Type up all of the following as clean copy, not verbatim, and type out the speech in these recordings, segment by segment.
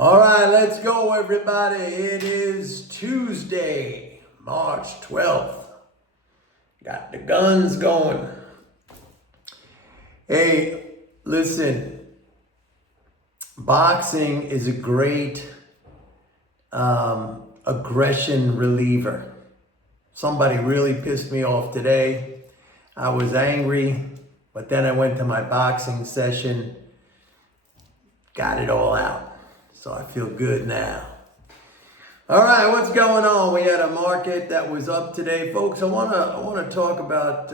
All right, let's go, everybody. It is Tuesday, March 12th. Got the guns going. Hey, listen, boxing is a great aggression reliever. Somebody really pissed me off today. I was angry, but then I went to my boxing session, got it all out. So I feel good now. All right, what's going on? We had a market that was up today, folks. I want to talk about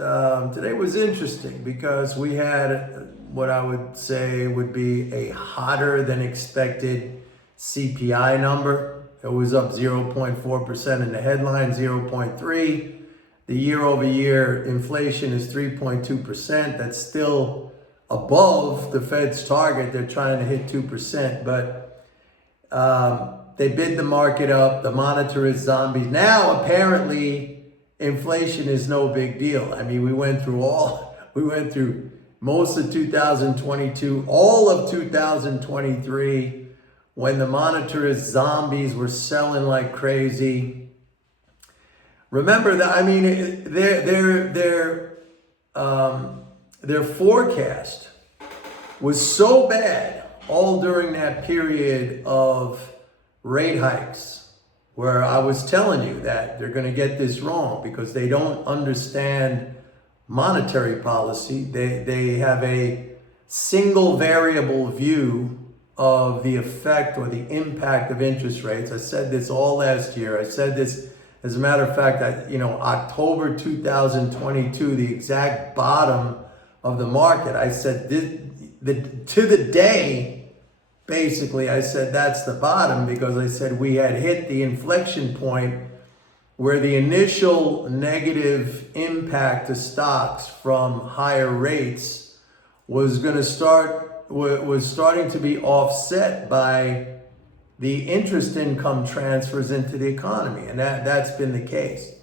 today was interesting because we had what I would say would be a hotter than expected CPI number. It was up 0.4% in the headline, 0.3. The year over year inflation is 3.2%. That's still above the Fed's target. They're trying to hit 2%, but they bid the market up, the monetarist zombies. Now, apparently, inflation is no big deal. I mean, we went through most of 2022, all of 2023, when the monetarist zombies were selling like crazy. Remember that, I mean, their forecast was so bad all during that period of rate hikes, where I was telling you that they're going to get this wrong because they don't understand monetary policy. They have a single variable view of the effect or the impact of interest rates. I said this all last year. I said this, as a matter of fact, October 2022, the exact bottom of the market. I said to the day, basically, I said that's the bottom because I said we had hit the inflection point where the initial negative impact to stocks from higher rates was starting to be offset by the interest income transfers into the economy, and that's been the case.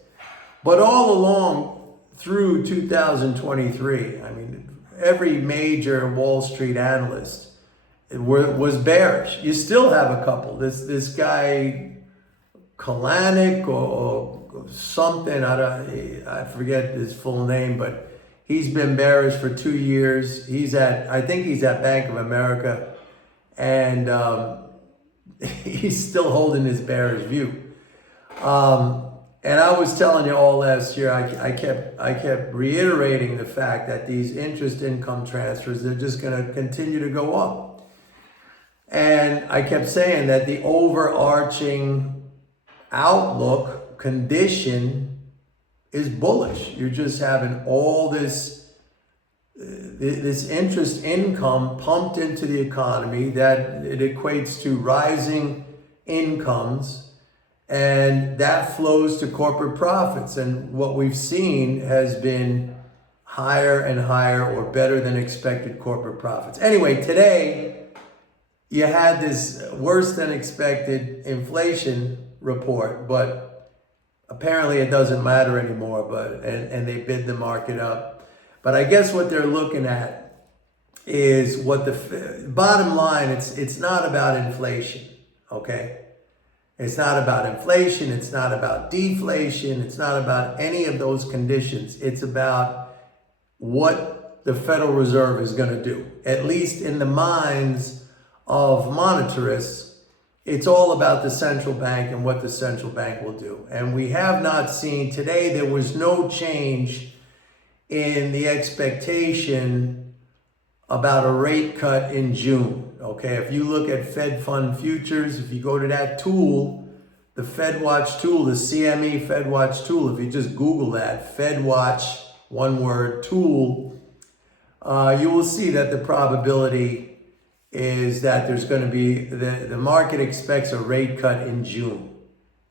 But all along through 2023, I mean, every major Wall Street analyst was bearish. You still have a couple. This guy Kalanick or something. I forget his full name, but he's been bearish for 2 years. I think he's at Bank of America, and he's still holding his bearish view. And I was telling you all last year, I kept reiterating the fact that these interest income transfers, they're just going to continue to go up. And I kept saying that the overarching outlook condition is bullish. You're just having all this interest income pumped into the economy that it equates to rising incomes, and that flows to corporate profits. And what we've seen has been higher and higher or better than expected corporate profits. Anyway, today you had this worse than expected inflation report, but apparently it doesn't matter anymore, and they bid the market up. But I guess what they're looking at is what the bottom line, it's not about inflation, okay? It's not about inflation, it's not about deflation, it's not about any of those conditions. It's about what the Federal Reserve is going to do. At least in the minds of monetarists, it's all about the central bank and what the central bank will do. And we have not seen today, there was no change in the expectation about a rate cut in June. Okay, if you look at Fed Fund futures, if you go to that tool, the FedWatch tool, the CME FedWatch tool, if you just Google that, FedWatch, one word, tool, you will see that the probability is that there's going to be, the market expects a rate cut in June.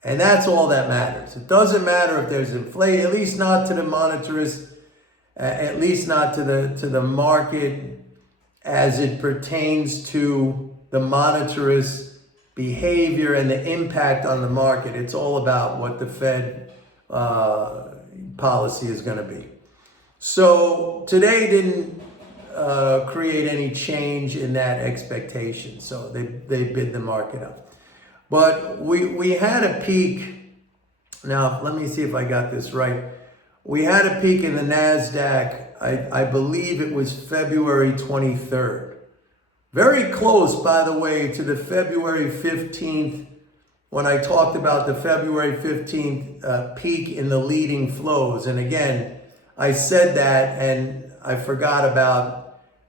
And that's all that matters. It doesn't matter if there's inflation, at least not to the monetarist, at least not to the market as it pertains to the monetarist behavior and the impact on the market. It's all about what the Fed policy is going to be. So today create any change in that expectation. So they bid the market up. But we had a peak. Now, let me see if I got this right. We had a peak in the NASDAQ, I believe it was February 23rd. Very close, by the way, to the February 15th, when I talked about the February 15th peak in the leading flows. And again, I said that and I forgot about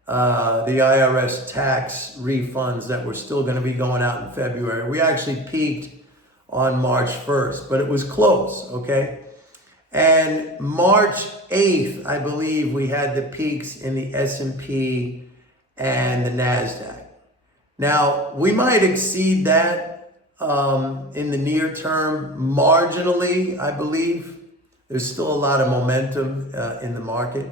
the IRS tax refunds that were still going to be going out in February. We actually peaked on March 1st, but it was close, okay? And March 8th, I believe we had the peaks in the S&P and the NASDAQ. Now, we might exceed that in the near term, marginally, I believe. There's still a lot of momentum in the market.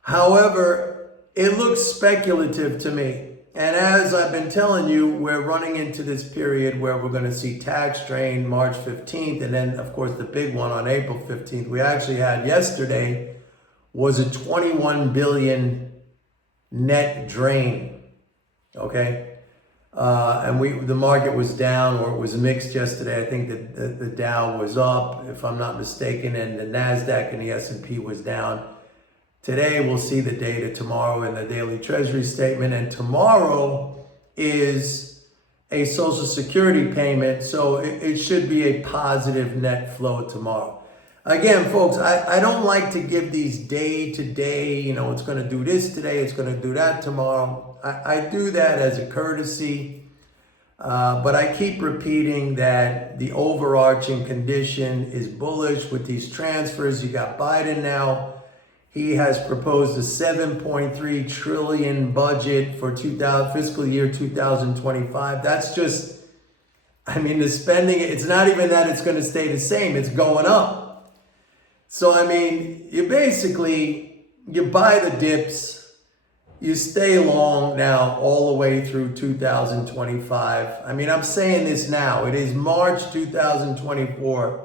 However, it looks speculative to me. And as I've been telling you, we're running into this period where we're going to see tax drain March 15th. And then, of course, the big one on April 15th. We actually had yesterday was a 21 billion net drain. Okay. And the market was down, or it was mixed yesterday. I think that the Dow was up, if I'm not mistaken, and the NASDAQ and the S&P was down. Today, we'll see the data tomorrow in the daily treasury statement. And tomorrow is a Social Security payment. So it should be a positive net flow tomorrow. Again, folks, I don't like to give these day to day, it's going to do this today, it's going to do that tomorrow. I do that as a courtesy. But I keep repeating that the overarching condition is bullish with these transfers. You got Biden now. He has proposed a 7.3 trillion budget for fiscal year 2025. That's just, the spending, it's not even that it's going to stay the same. It's going up. So, you buy the dips, you stay long now all the way through 2025. I'm saying this now. It is March 2024.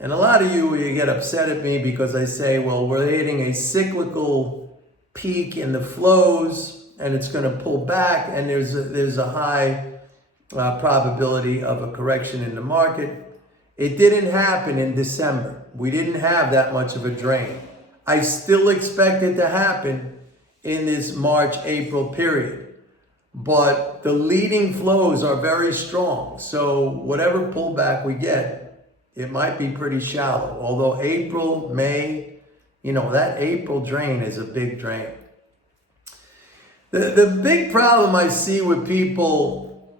And a lot of you get upset at me because I say, well, we're hitting a cyclical peak in the flows and it's going to pull back, and there's a high probability of a correction in the market. It didn't happen in December. We didn't have that much of a drain. I still expect it to happen in this March-April period. But the leading flows are very strong. So whatever pullback we get, it might be pretty shallow. Although April, May, that April drain is a big drain. The big problem I see with people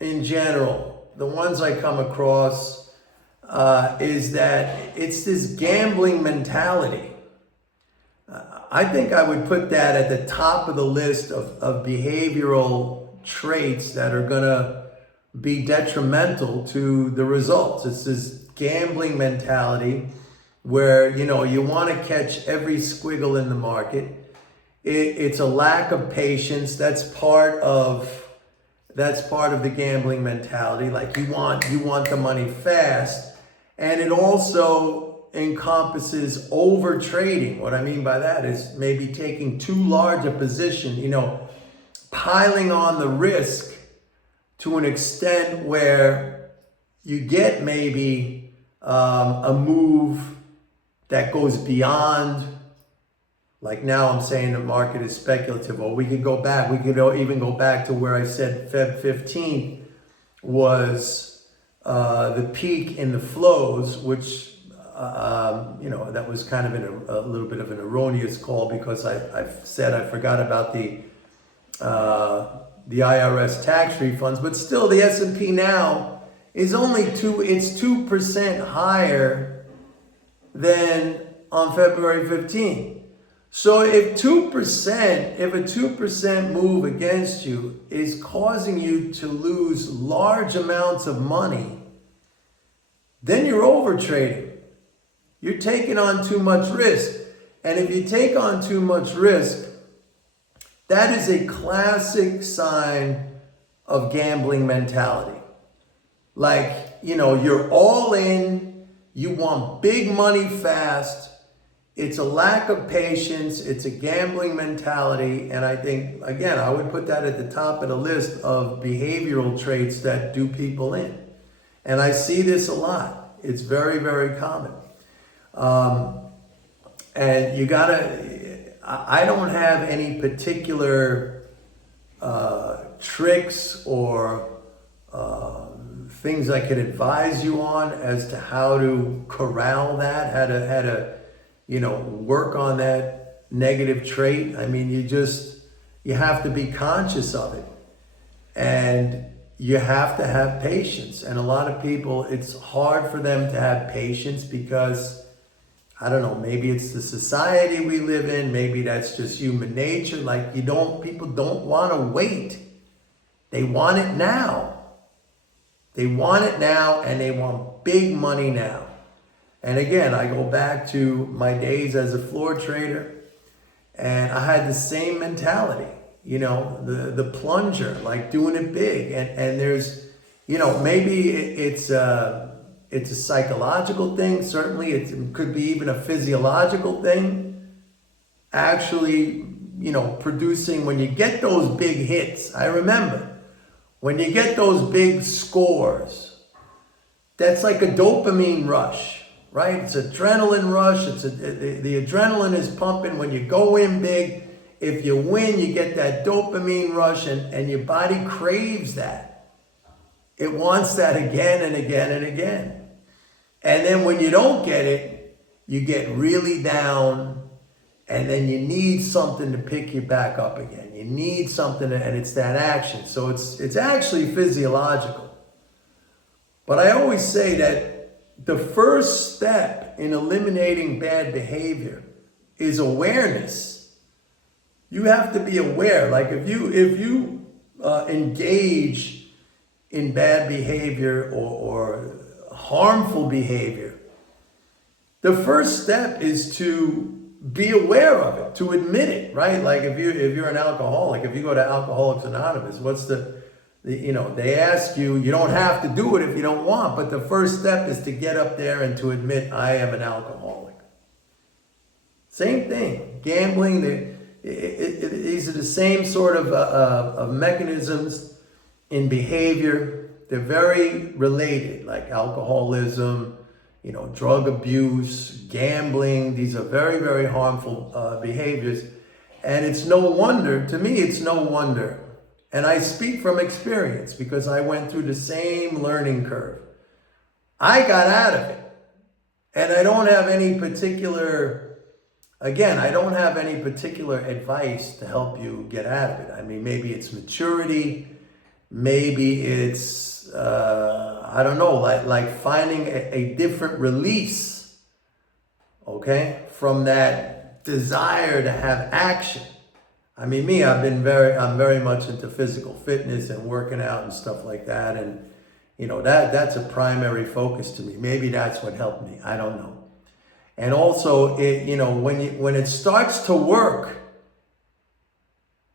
in general, the ones I come across, is that it's this gambling mentality. I think I would put that at the top of the list of behavioral traits that are going to be detrimental to the results. It's this gambling mentality where, you want to catch every squiggle in the market. It's a lack of patience. That's part of the gambling mentality. Like you want the money fast. And it also encompasses over trading. What I mean by that is maybe taking too large a position, piling on the risk to an extent where you get maybe a move that goes beyond, like now I'm saying the market is speculative, or we could go back. We could even go back to where I said Feb 15th was the peak in the flows, which, that was kind of a little bit of an erroneous call because I said I forgot about the IRS tax refunds, but still the S&P now is it's 2% higher than on February 15th. So if a 2% move against you is causing you to lose large amounts of money, then you're over trading. You're taking on too much risk. And if you take on too much risk, that is a classic sign of gambling mentality. Like, you're all in, you want big money fast, it's a lack of patience, it's a gambling mentality, and I think, again, I would put that at the top of the list of behavioral traits that do people in. And I see this a lot. It's very, very common. And you gotta, I don't have any particular tricks or things I could advise you on as to how to corral that, how to work on that negative trait. I mean, you have to be conscious of it. And you have to have patience. And a lot of people, it's hard for them to have patience because, I don't know, maybe it's the society we live in, maybe that's just human nature. Like people don't want to wait. They want it now. They want it now, and they want big money now. And again, I go back to my days as a floor trader, and I had the same mentality, the plunger, like doing it big. And there's, maybe it's a psychological thing. Certainly it could be even a physiological thing. Actually, producing, when you get those big hits, I remember, when you get those big scores, that's like a dopamine rush, right? It's adrenaline rush. The adrenaline is pumping when you go in big. If you win, you get that dopamine rush, and your body craves that. It wants that again and again and again. And then when you don't get it, you get really down, and then you need something to pick you back up again. You need something, and it's that action. So it's actually physiological. But I always say that the first step in eliminating bad behavior is awareness. You have to be aware. Like if you engage in bad behavior or harmful behavior, the first step is to be aware of it, to admit it, right? Like if you're an alcoholic, if you go to Alcoholics Anonymous, what's they ask you, you don't have to do it if you don't want, but the first step is to get up there and to admit, I am an alcoholic. Same thing, gambling, these are the same sort of mechanisms in behavior. They're very related, like alcoholism, drug abuse, gambling. These are very, very harmful behaviors. And it's no wonder, to me, it's no wonder. And I speak from experience because I went through the same learning curve. I got out of it. And I don't have any particular advice to help you get out of it. I mean, maybe it's maturity. Maybe it's, I don't know, like finding a different release, okay, from that desire to have action. I mean, I'm very much into physical fitness and working out and stuff like that. And, that's a primary focus to me. Maybe that's what helped me. I don't know. And also, when it starts to work,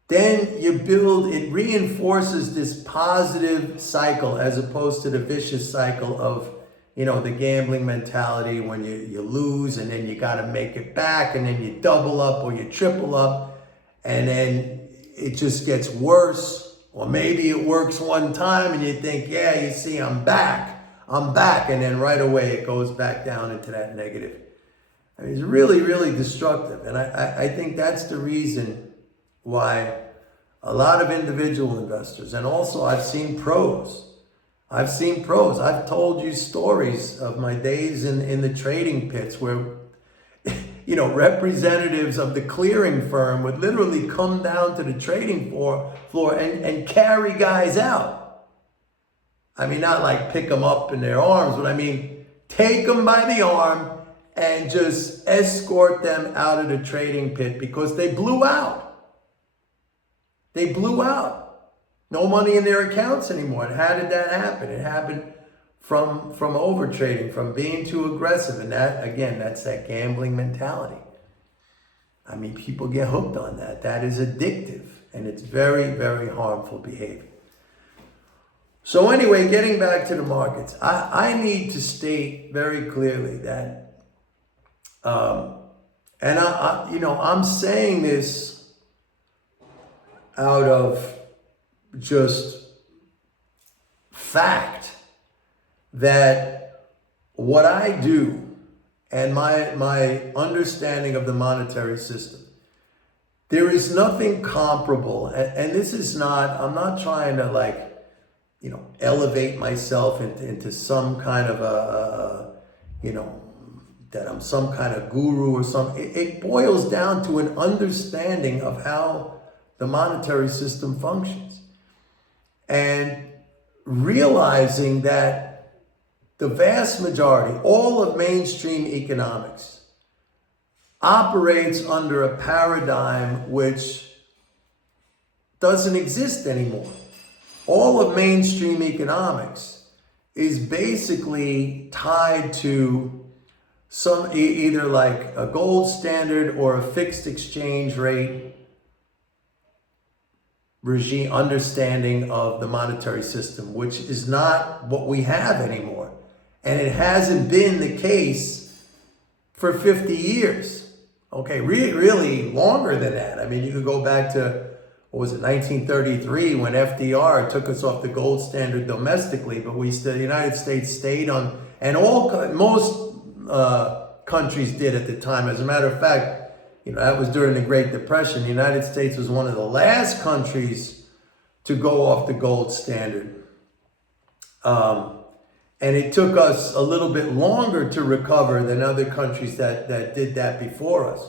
then it reinforces this positive cycle as opposed to the vicious cycle of, the gambling mentality when you lose and then you got to make it back and then you double up or you triple up and then it just gets worse. Or maybe it works one time and you think, yeah, you see, I'm back. And then right away it goes back down into that negative. I mean, it's really, really destructive. And I think that's the reason why a lot of individual investors, and also I've seen pros. I've told you stories of my days in the trading pits where, representatives of the clearing firm would literally come down to the trading floor and carry guys out. I mean, not like pick them up in their arms, but I mean, take them by the arm and just escort them out of the trading pit because they blew out. No money in their accounts anymore. And how did that happen? It happened from overtrading, from being too aggressive. And that, again, that's that gambling mentality. I mean, people get hooked on that. That is addictive. And it's very, very harmful behavior. So anyway, getting back to the markets, I need to state very clearly that And I'm saying this out of just fact that what I do and my understanding of the monetary system, there is nothing comparable. And this is not, I'm not trying to elevate myself into some kind of that I'm some kind of guru or something. It boils down to an understanding of how the monetary system functions. And realizing that the vast majority, all of mainstream economics, operates under a paradigm which doesn't exist anymore. All of mainstream economics is basically tied to some either like a gold standard or a fixed exchange rate regime understanding of the monetary system, which is not what we have anymore. And it hasn't been the case for 50 years. Okay, really longer than that. I mean, you could go back to, 1933 when FDR took us off the gold standard domestically, but the United States stayed on, and most countries did at the time. As a matter of fact, that was during the Great Depression. The United States was one of the last countries to go off the gold standard. And it took us a little bit longer to recover than other countries that did that before us.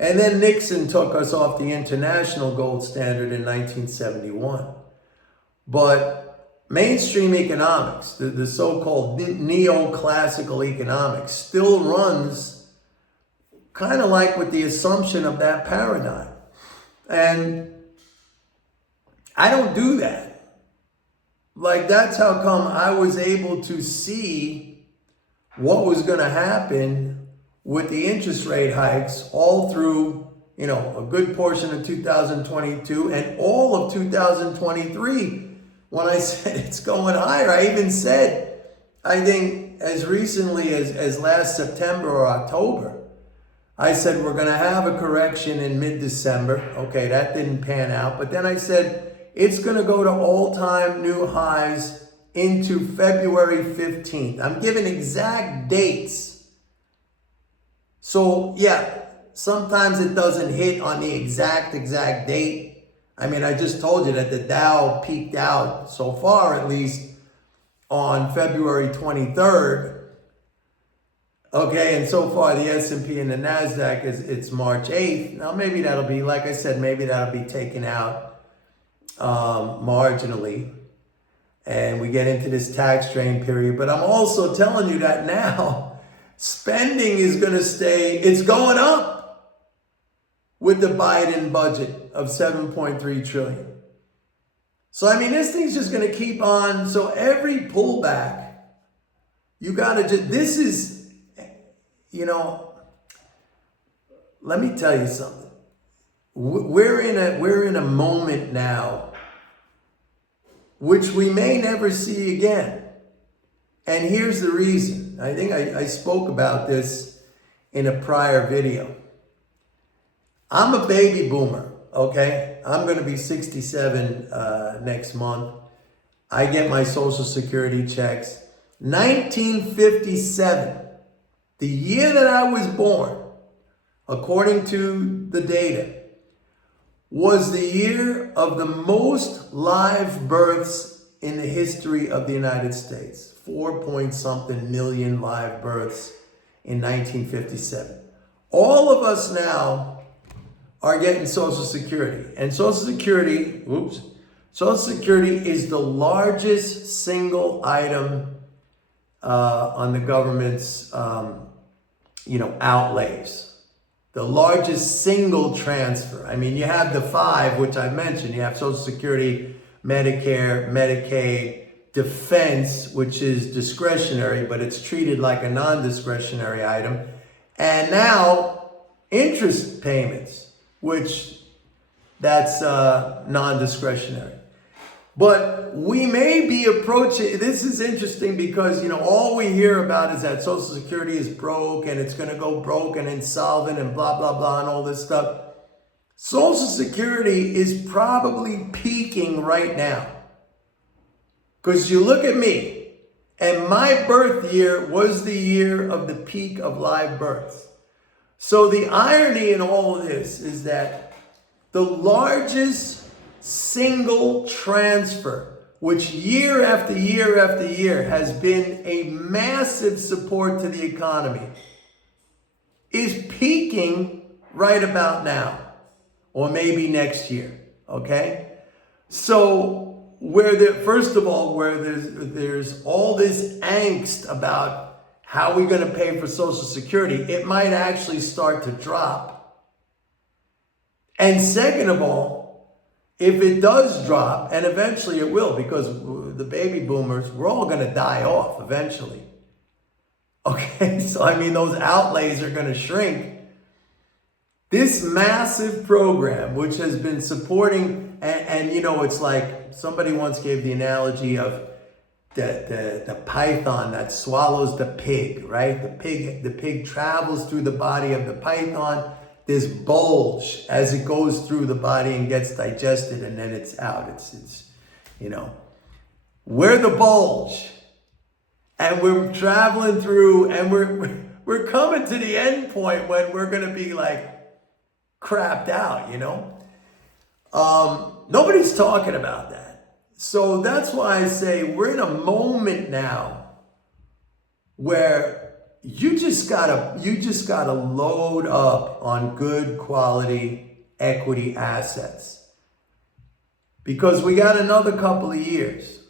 And then Nixon took us off the international gold standard in 1971. But mainstream economics, the so-called neoclassical economics, still runs kind of like with the assumption of that paradigm. And I don't do that. That's how come I was able to see what was going to happen with the interest rate hikes all through, a good portion of 2022 and all of 2023. When I said it's going higher, I even said, I think as recently as last September or October, I said we're going to have a correction in mid-December. Okay, that didn't pan out. But then I said it's going to go to all-time new highs into February 15th. I'm giving exact dates. So, yeah, sometimes it doesn't hit on the exact date. I mean, I just told you that the Dow peaked out, so far at least, on February 23rd. Okay, and so far the S&P and the NASDAQ it's March 8th. Now, maybe that'll be, like I said, maybe that'll be taken out marginally. And we get into this tax drain period. But I'm also telling you that now, spending is going to it's going up with the Biden budget of $7.3 trillion. So, I mean, this thing's just going to keep on. So every pullback, you got to this is, let me tell you something. We're in a moment now, which we may never see again. And here's the reason. I think I spoke about this in a prior video. I'm a baby boomer, okay? I'm going to be 67 next month. I get my Social Security checks. 1957, the year that I was born, according to the data, was the year of the most live births in the history of the United States. 4-point-something million live births in 1957. All of us now are getting Social Security. And Social Security is the largest single item on the government's, outlays. The largest single transfer. I mean, you have the 5, which I mentioned. You have Social Security, Medicare, Medicaid, Defense, which is discretionary, but it's treated like a non-discretionary item. And now, interest payments, which that's non-discretionary. But we may be approaching, this is interesting because, all we hear about is that Social Security is broke and it's going to go broke and insolvent and blah, blah, blah, and all this stuff. Social Security is probably peaking right now. Because you look at me, and my birth year was the year of the peak of live births. So the irony in all of this is that the largest single transfer, which year after year after year has been a massive support to the economy, is peaking right about now, or maybe next year, okay? So first of all, where there's all this angst about how we're going to pay for Social Security, it might actually start to drop. And second of all, if it does drop, and eventually it will, because the baby boomers, we're all going to die off eventually. Okay, so those outlays are going to shrink. This massive program, which has been supporting, and it's like somebody once gave the analogy of the python that swallows the pig, right? The pig travels through the body of the python. This bulge as it goes through the body and gets digested, and then it's out. It's we're the bulge, and we're traveling through, and we're coming to the end point when we're gonna be like crapped out, Nobody's talking about that. So that's why I say we're in a moment now where you just gotta load up on good quality equity assets, because we got another couple of years.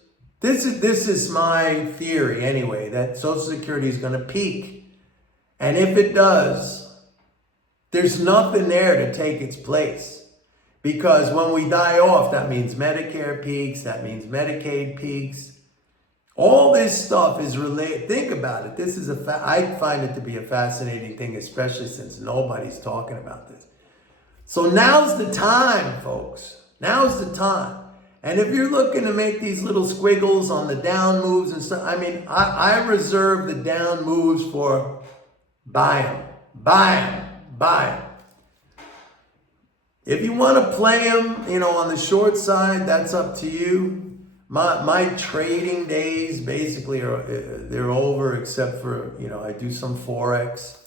This is my theory anyway, that Social Security is going to peak, and if it does, there's nothing there to take its place, because when we die off, that means Medicare peaks, that means Medicaid peaks. All this stuff is related. Think about it. This is I find it to be a fascinating thing, especially since nobody's talking about this. So now's the time, folks. Now's the time. And if you're looking to make these little squiggles on the down moves and stuff, I reserve the down moves for buy them. If you want to play them, on the short side, that's up to you. My trading days basically they're over, except for, I do some Forex.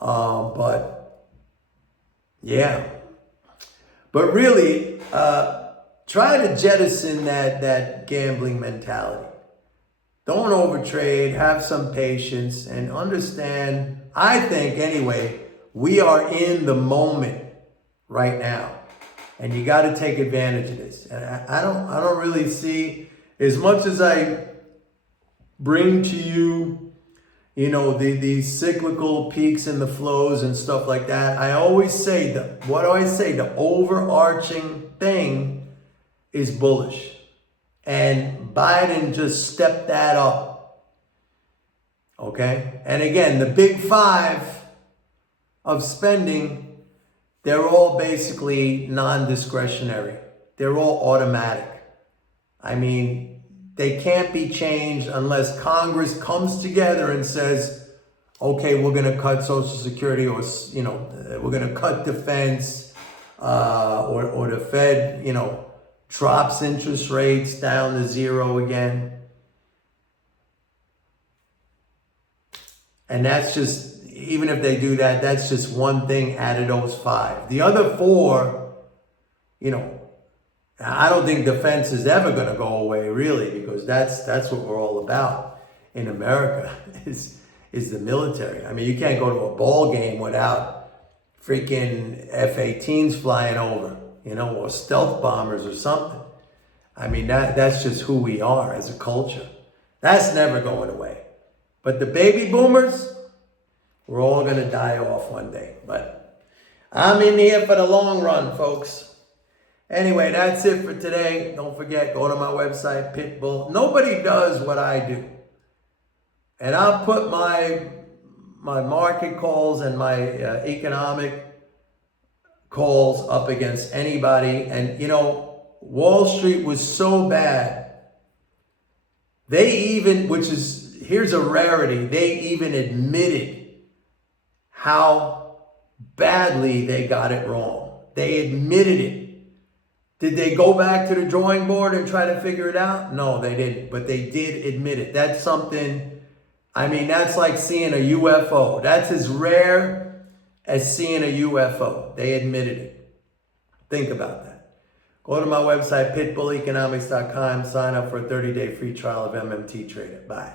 But yeah. But really, try to jettison that gambling mentality. Don't overtrade, have some patience, and understand, I think anyway, we are in the moment right now. And you got to take advantage of this. And I don't really see, as much as I bring to you, these cyclical peaks and the flows and stuff like that. I always say what do I say? The overarching thing is bullish. And Biden just stepped that up. Okay? And again, the big five of spending, they're all basically non-discretionary. They're all automatic. They can't be changed unless Congress comes together and says, okay, we're going to cut Social Security, or, we're going to cut defense, or the Fed, drops interest rates down to zero again. And that's just, even if they do that, that's just one thing out of those five. The other four, I don't think defense is ever going to go away, really, because that's what we're all about in America, is the military. You can't go to a ball game without freaking F-18s flying over, or stealth bombers or something. That's just who we are as a culture. That's never going away. But the baby boomers, we're all going to die off one day. But I'm in here for the long run, folks. Anyway, that's it for today. Don't forget, go to my website, Pitbull. Nobody does what I do. And I'll put my market calls and my economic calls up against anybody. And, Wall Street was so bad, they even, which is, here's a rarity, they even admitted how badly they got it wrong. They admitted it. Did they go back to the drawing board and try to figure it out? No, they didn't, but they did admit it. That's something, I mean, that's like seeing a UFO. That's as rare as seeing a UFO. They admitted it. Think about that. Go to my website, pitbulleconomics.com, sign up for a 30-day free trial of MMT Trader. Bye.